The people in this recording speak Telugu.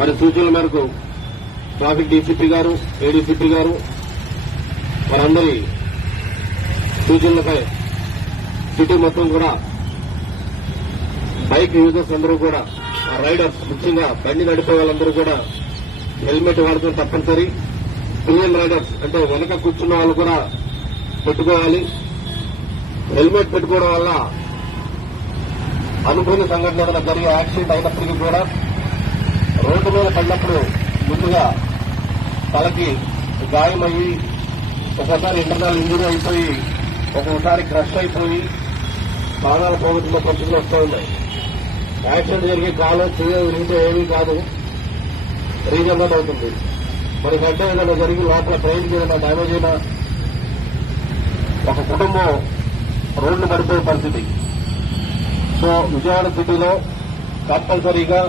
వారి సూచనల మేరకు ట్రాఫిక్ డీసీపీ గారు, ఏడీసీపీ గారు వారందరి సూచనలపై సిటీ మొత్తం కూడా బైక్ యూజర్స్ అందరూ కూడా, రైడర్స్ ముఖ్యంగా బండి నడిపే వాళ్ళందరూ కూడా హెల్మెట్ వాడటం తప్పనిసరి. పిల్లల రైడర్స్ అంటే వెనక కూర్చున్న వాళ్ళు కూడా పెట్టుకోవాలి. హెల్మెట్ పెట్టుకోవడం వల్ల అనుకోని సంఘటన ఏదైనా జరిగే యాక్సిడెంట్ అయినప్పటికీ కూడా రోడ్డు మీద పడినప్పుడు ముందుగా తలకి గాయమయ్యి ఒకసారి ఇంటర్నల్ ఇంజరీ అయిపోయి ఒక్కొక్కసారి క్రష్ అయిపోయి ప్రాణాలు పోగొట్టుకున్న పరిస్థితులు వస్తూ ఉన్నాయి. యాక్సిడెంట్ జరిగే కాలం విరిగితే ఏమీ కాదు, రీజన్ అవుతుంది. మరి గడ్డ ఏదైనా జరిగి లోపల ట్రైన్కి ఏదైనా డ్యామేజ్ అయినా ఒక కుటుంబం రోడ్లు పడిపోయే పరిస్థితి. సో విజయవాడ సిటీలో కంపల్సరీగా